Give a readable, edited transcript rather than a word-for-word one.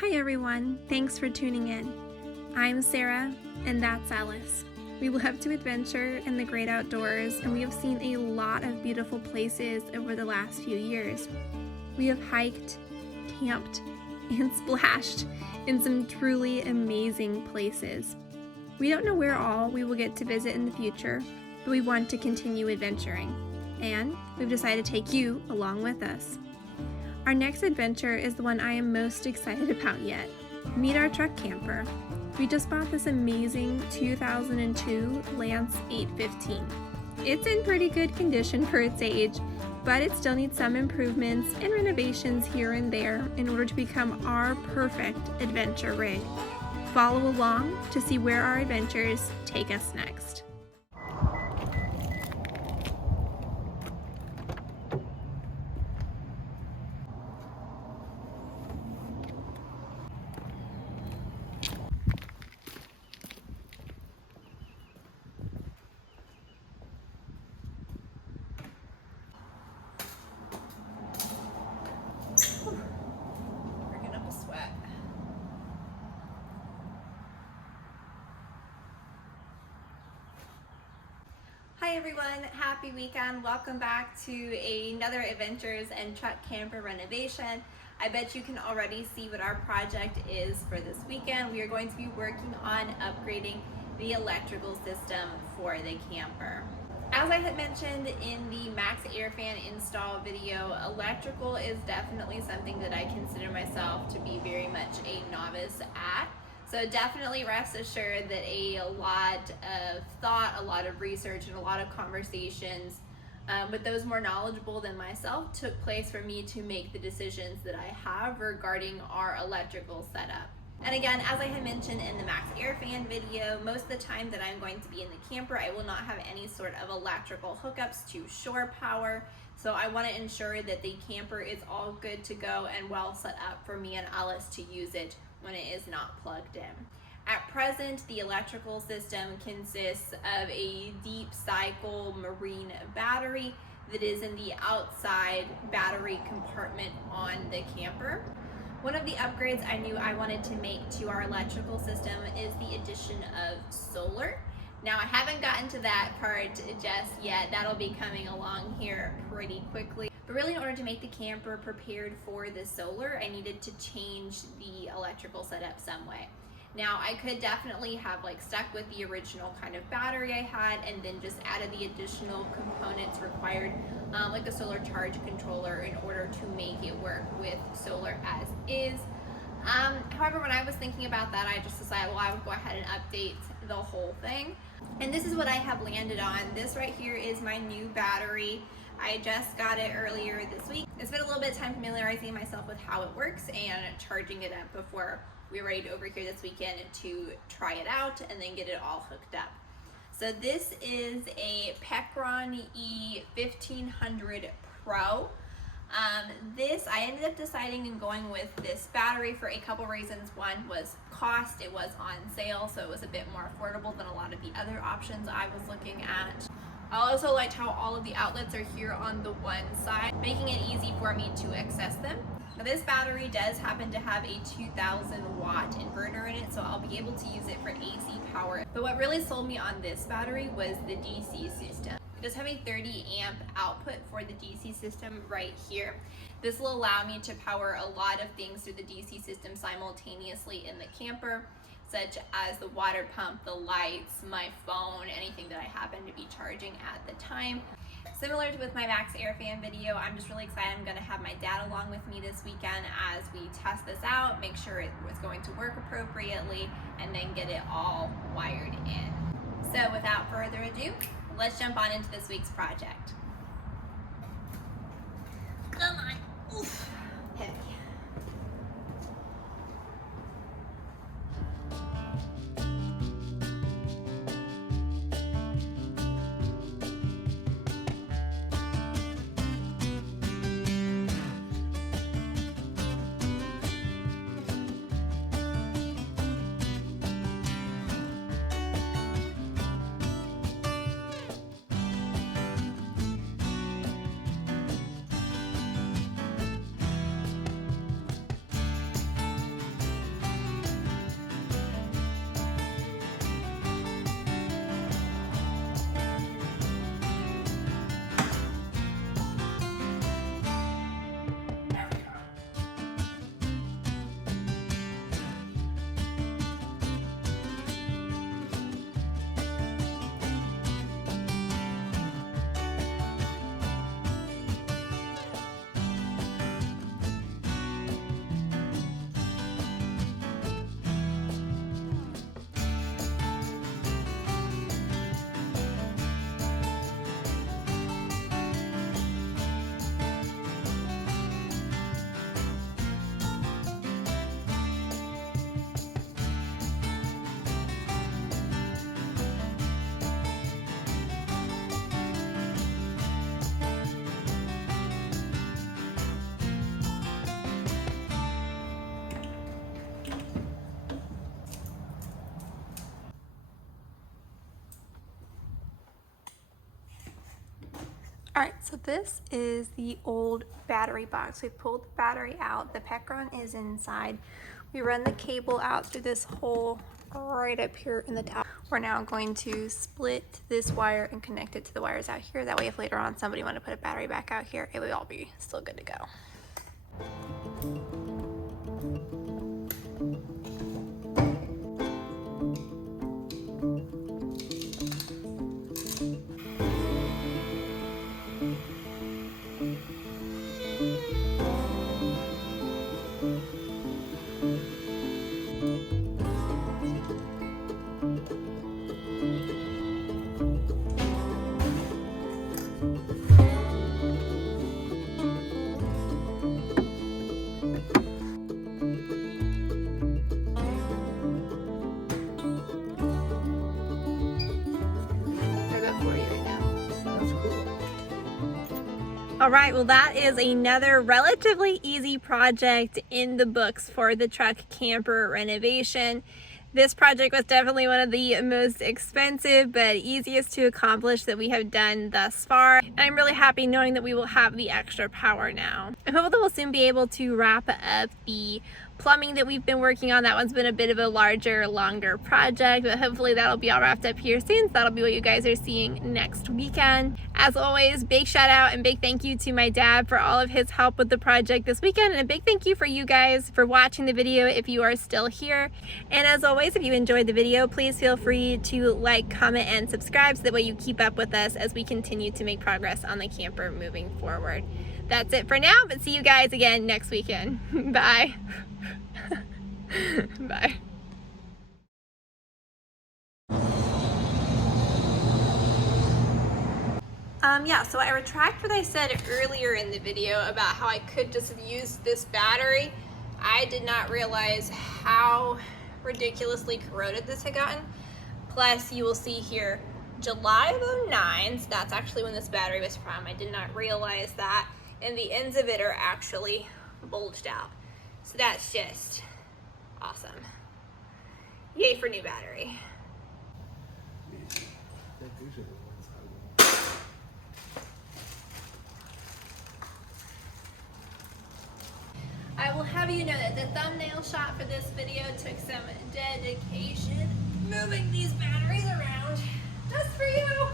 Hi everyone, thanks for tuning in. I'm Sarah, and that's Ellis. We love to adventure in the great outdoors, and we have seen a lot of beautiful places over the last few years. We have hiked, camped, and splashed in some truly amazing places. We don't know where all we will get to visit in the future, but we want to continue adventuring, and we've decided to take you along with us. Our next adventure is the one I am most excited about yet. Meet our truck camper. We just bought this amazing 2002 Lance 815. It's in pretty good condition for its age, but it still needs some improvements and renovations here and there in order to become our perfect adventure rig. Follow along to see where our adventures take us next. Working up a sweat. Hi everyone, happy weekend. Welcome back to another Adventures and Truck Camper renovation. I bet you can already see what our project is for this weekend. We are going to be working on upgrading the electrical system for the camper. As I had mentioned in the Max Air Fan install video, electrical is definitely something that I consider myself to be very much a novice at. So definitely rest assured that a lot of thought, a lot of research, and a lot of conversations with those more knowledgeable than myself took place for me to make the decisions that I have regarding our electrical setup. And again, as I had mentioned in the Max Air Fan video, most of the time that I'm going to be in the camper, I will not have any sort of electrical hookups to shore power. So I want to ensure that the camper is all good to go and well set up for me and Ellis to use it when it is not plugged in. At present, the electrical system consists of a deep cycle marine battery that is in the outside battery compartment on the camper. One of the upgrades I knew I wanted to make to our electrical system is the addition of solar. Now I haven't gotten to that part just yet. That'll be coming along here pretty quickly. But really, in order to make the camper prepared for the solar, I needed to change the electrical setup some way. Now I could definitely have stuck with the original kind of battery I had and then just added the additional components required, like a solar charge controller, in order to make it work with solar as is. However, when I was thinking about that, I just decided, well, I would go ahead and update the whole thing. And this is what I have landed on. This right here is my new battery. I just got it earlier this week. It's been a little bit of time familiarizing myself with how it works and charging it up before we're ready to over here this weekend to try it out and then get it all hooked up. So this is a Pecron E1500 Pro. I ended up deciding and going with this battery for a couple reasons. One was cost. It was on sale, so it was a bit more affordable than a lot of the other options I was looking at. I also liked how all of the outlets are here on the one side, making it easy for me to access them. Now this battery does happen to have a 2000 watt inverter in it, so I'll be able to use it for AC power. But what really sold me on this battery was the DC system. It does have a 30 amp output for the DC system right here. This will allow me to power a lot of things through the DC system simultaneously in the camper, such as the water pump, the lights, my phone, anything that I happen to be charging at the time. Similar to with my Max Air Fan video, I'm just really excited. I'm gonna have my dad along with me this weekend as we test this out, make sure it was going to work appropriately, and then get it all wired in. So without further ado, let's jump on into this week's project. Come on. Oof. Heavy. Alright, so this is the old battery box. We pulled the battery out. The Pecron is inside. We run the cable out through this hole right up here in the top. We're now going to split this wire and connect it to the wires out here. That way if later on somebody wanted to put a battery back out here, it would all be still good to go. All right, well that is another relatively easy project in the books for the truck camper renovation. This project was definitely one of the most expensive but easiest to accomplish that we have done thus far. And I'm really happy knowing that we will have the extra power now. I hope that we'll soon be able to wrap up the plumbing that we've been working on. That one's been a bit of a larger, longer project, but hopefully that'll be all wrapped up here soon. So that'll be what you guys are seeing next weekend. As always, big shout out and big thank you to my dad for all of his help with the project this weekend, and a big thank you for you guys for watching the video if you are still here. And as always, if you enjoyed the video, please feel free to like, comment, and subscribe so that way you keep up with us as we continue to make progress on the camper moving forward. That's it for now, but see you guys again next weekend. Bye. Bye. Yeah, so I retract what I said earlier in the video about how I could just use this battery. I did not realize how ridiculously corroded this had gotten. Plus, you will see here, July of '09, so that's actually when this battery was from. I did not realize that. And the ends of it are actually bulged out. So that's just awesome. Yay for new battery. I will have you know that the thumbnail shot for this video took some dedication moving these batteries around just for you.